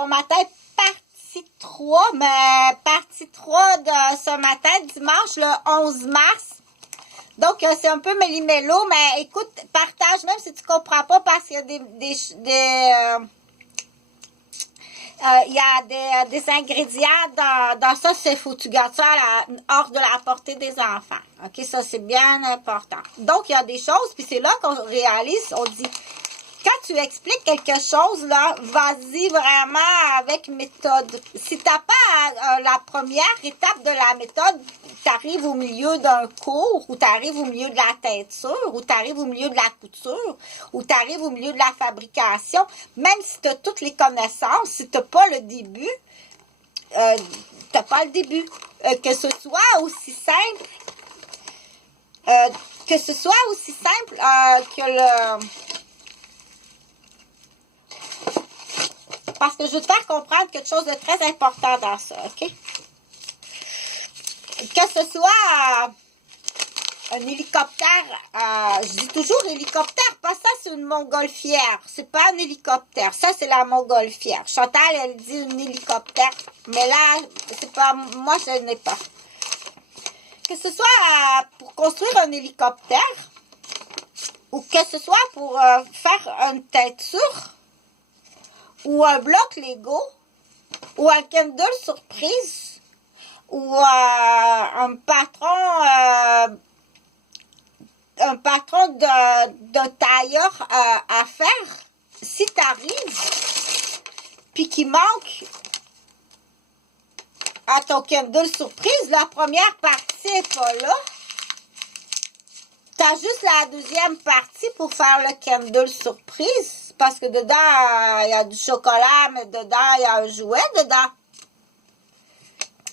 bon matin, partie 3, mais partie 3 de ce matin, dimanche, le 11 mars. Donc, c'est un peu méli-mélo, mais écoute, partage, même si tu comprends pas, parce qu'il y a il y a des ingrédients dans ça, il faut que tu gardes ça hors de la portée des enfants. OK, ça, c'est bien important. Donc, il y a des choses, puis c'est là qu'on réalise, on dit, quand tu expliques quelque chose, là, vas-y vraiment avec méthode. Si tu n'as pas la première étape de la méthode, tu arrives au milieu d'un cours, ou tu arrives au milieu de la teinture, ou tu arrives au milieu de la couture, ou tu arrives au milieu de la fabrication, même si tu as toutes les connaissances, si tu n'as pas le début, tu n'as pas le début. Que ce soit aussi simple, que le... Parce que je veux te faire comprendre quelque chose de très important dans ça, OK? Que ce soit un hélicoptère, je dis toujours hélicoptère, parce que ça, c'est une montgolfière. C'est pas un hélicoptère. Ça, c'est la montgolfière. Chantal, elle dit une hélicoptère. Mais là, c'est pas... Moi, je n'ai pas. Que ce soit pour construire un hélicoptère, ou que ce soit pour faire une teinture, ou un bloc Lego, ou un Kindle surprise, ou un patron de tailleur à faire, si tu arrives, puis qu'il manque à ton Kindle surprise, la première partie n'est pas là, tu as juste la deuxième partie pour faire le Kindle surprise, parce que dedans, il y a du chocolat, mais dedans, il y a un jouet dedans.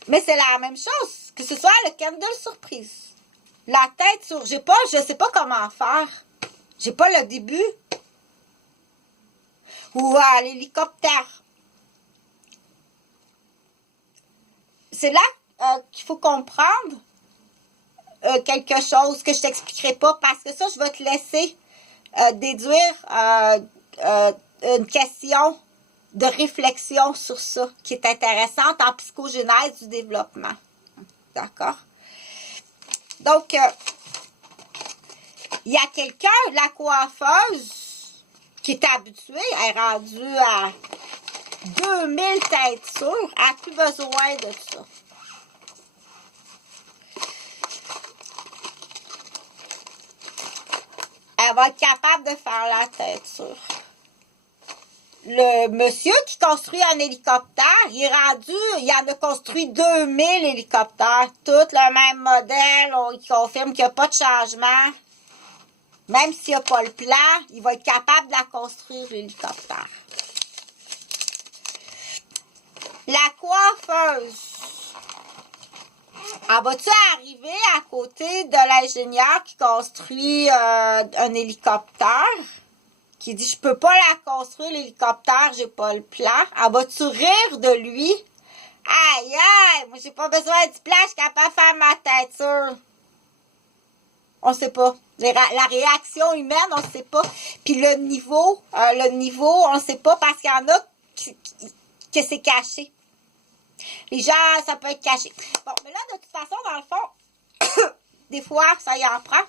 Mais c'est la même chose, que ce soit le Kindle surprise. La tête sur... je sais pas comment faire. J'ai pas le début. Ou l'hélicoptère. C'est là qu'il faut comprendre quelque chose que je t'expliquerai pas, parce que ça, je vais te laisser déduire une question de réflexion sur ça, qui est intéressante en psychogénèse du développement. D'accord? Donc, il y a quelqu'un, la coiffeuse, qui est habituée, elle est rendue à 2000 teintures, elle n'a plus besoin de ça. Elle va être capable de faire la teinture. Le monsieur qui construit un hélicoptère, il est rendu, il en a construit 2000 hélicoptères, tous le même modèle, il confirme qu'il n'y a pas de changement. Même s'il n'y a pas le plan, il va être capable de la construire, l'hélicoptère. La coiffeuse, elle va-tu arriver à côté de l'ingénieur qui construit un hélicoptère? Qui dit, je peux pas la construire, l'hélicoptère, j'ai pas le plan. Elle va-tu rire de lui? Aïe, aïe, moi, j'ai pas besoin du plan, je suis capable de faire ma teinture. On sait pas. La réaction humaine, on sait pas. Puis le niveau, on sait pas, parce qu'il y en a que c'est caché. Les gens, ça peut être caché. Bon, mais là, de toute façon, dans le fond, des fois, ça y en prend.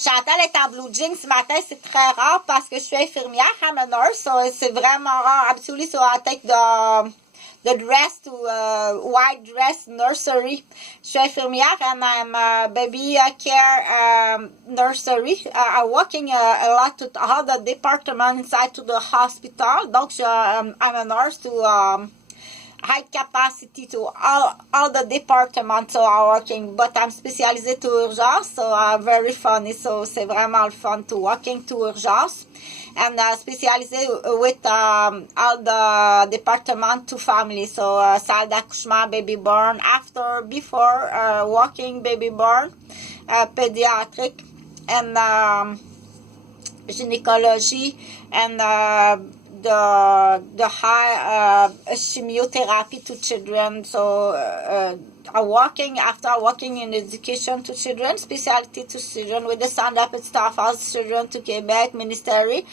Chantal est en blue jeans ce matin, c'est très rare parce que je suis infirmière, I'm a nurse, so c'est vraiment rare. Absolument, so I take the dress to white dress nursery. Je suis infirmière and I'm a baby care nursery. I'm working a lot to all the departments inside to the hospital. Donc, I'm a nurse to high capacity to all the departments are working, but I'm specialisée to urgence, so very funny, so c'est vraiment le fun to working to urgence, and spécialisée with all the department to family, so salle d'accouchement, baby born, after, before, working baby born, pediatric, and gynécologie, and the high chemotherapy to children. So after working in education to children, specialty to children with the stand-up and staff as children to Quebec Ministry.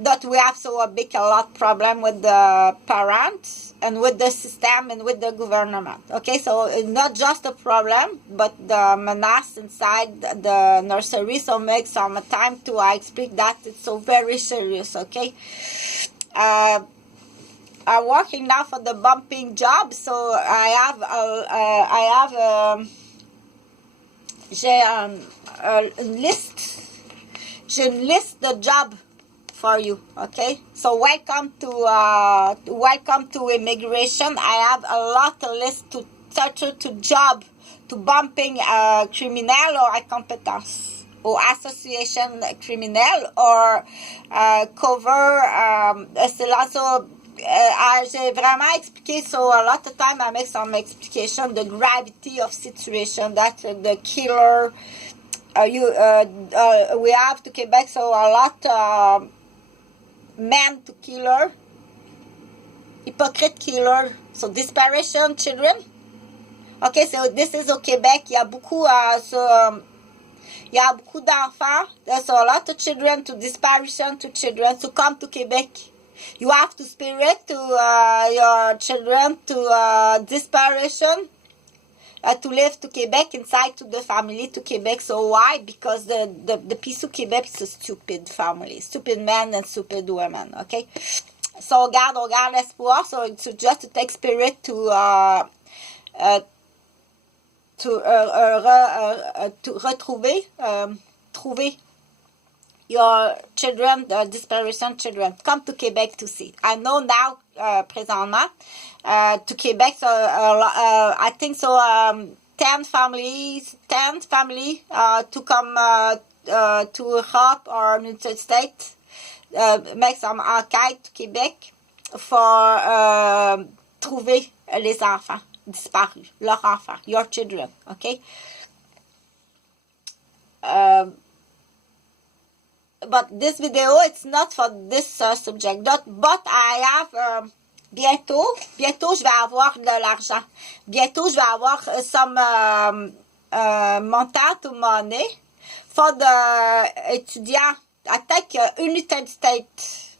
that we have so a big a lot problem with the parents and with the system and with the government. Okay, so it's not just a problem, but the menace inside the nursery. So make some time to explain that it's so very serious. Okay, I'm working now for the bumping job, so j'ai une liste de job for you. Okay, so welcome to immigration. I have a lot of list to touch to job to bumping criminal or incompetence or association criminal or cover c'est also j'ai vraiment expliqué, so a lot of time I make some explication the gravity of situation that the killer we have to Quebec, so a lot men to killer, hypocrite killer, so desperation children. Okay, so this is au Québec. Il y a beaucoup d'enfants. There's a lot of children to desperation to children to come to Quebec. You have to spirit to your children to desperation to live to Quebec inside to the family to Quebec. So why? Because the piece of Quebec is a stupid family, stupid men and stupid women. Okay, so on garde l'espoir. So it's just to take spirit to retrouver trouver your children, the desperation children. Come to Quebec to see. I know now, présentement, to Quebec, so I think so 10 families to come to Europe or United States, make some enquête to Québec for trouver les enfants disparus, leurs enfants, your children, okay? But this video, it's not for this subject. But I have bientôt, je vais avoir de l'argent. Bientôt, je vais avoir some montant to money for the étudiants. I take United States,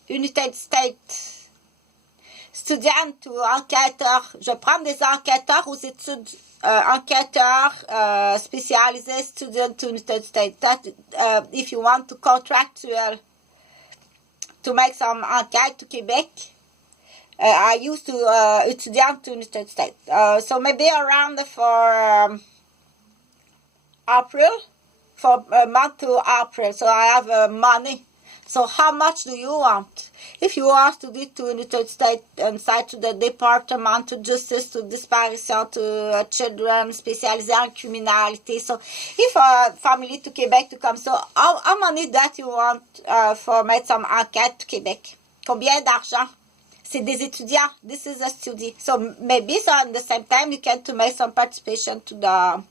étudiants to enquêteurs. Je prends des enquêteurs aux études. Enquêteur spécialisé student to United States. That if you want to contractual to make some enquête to Quebec, I used to étudiant to United States. So maybe around for April, for month to April. So I have money. So how much do you want? If you want to do to United States inside to the Department to Justice, to disparition, to children spécialisés en criminalité. So if a family to Quebec to come, so how money that you want for make some enquête to Quebec? Combien d'argent? C'est des étudiants. This is a study. So maybe so at the same time you can to make some participation to the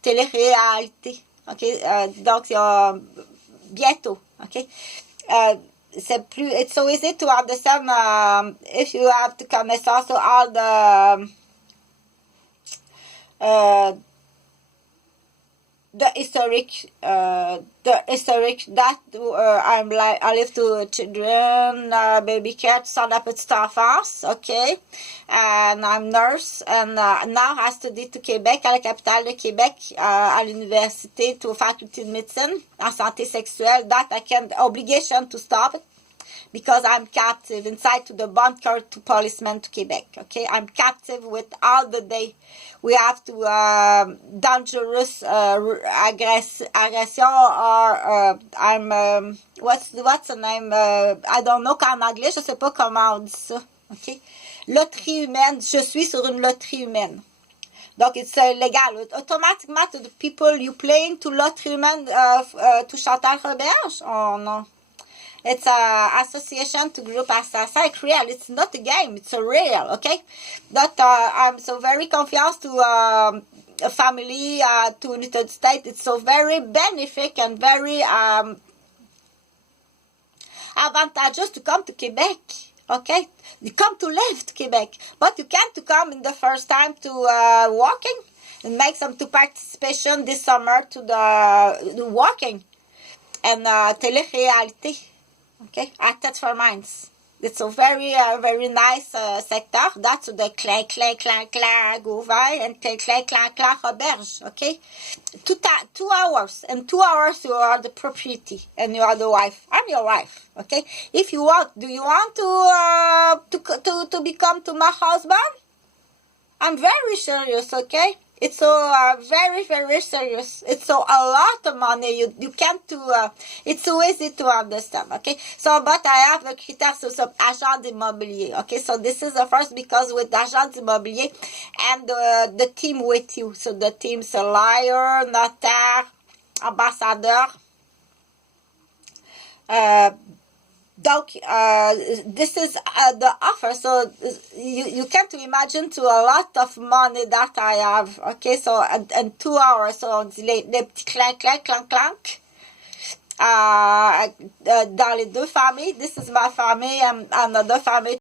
télé-réalité. Okay, donc bientôt. Okay, c'est plus. It's so easy to understand if you have to connaissance of all the historic that I'm like I live to children, baby care, sans la petite enfance, okay, and I'm nurse and now I study to Québec, à la capitale de Québec, à l'université, to faculty de médecine en santé sexuelle. That I can obligation to stop it because I'm captive inside to the bunker to policemen to Quebec. Okay, I'm captive with all the day. We have to dangerous aggression or I'm what's the name? I don't know qu'en anglais, je sais pas comment on dit ça. Okay, loterie humaine. Je suis sur une loterie humaine. Donc, it's légal. Automatiquement, to the people you playing to loterie humaine to Chantal Roberge? Oh non. It's a association to group assassin. It's real. It's not a game. It's a real. Okay. That I'm so very confiant to a family to United States. It's so very benefic and very advantageous to come to Quebec. Okay, you come to live to Quebec, but you can't to come in the first time to walking and make some to participation this summer to the walking and télé-réalité. Okay, à Tête-Fermines. It's a very nice sector. That's the Klein Gouvaille and Klein Auberge. Okay, 2 hours. In 2 hours, you are the property and you are the wife. I'm your wife. Okay. If you want, do you want to become to my husband? I'm very serious. Okay. It's so very serious. It's so a lot of money. You can't do. It's so easy to understand. Okay. So, but I have the critères sur agent d'immobilier. Okay. So this is the first because with agent d'immobilier and the team with you. So the team's a lawyer, notaire, ambassadeur. Donc, this is the offer. So you can't imagine to a lot of money that I have. Okay, so in 2 hours, so les petits clank. Dans les deux familles, this is my family and another family.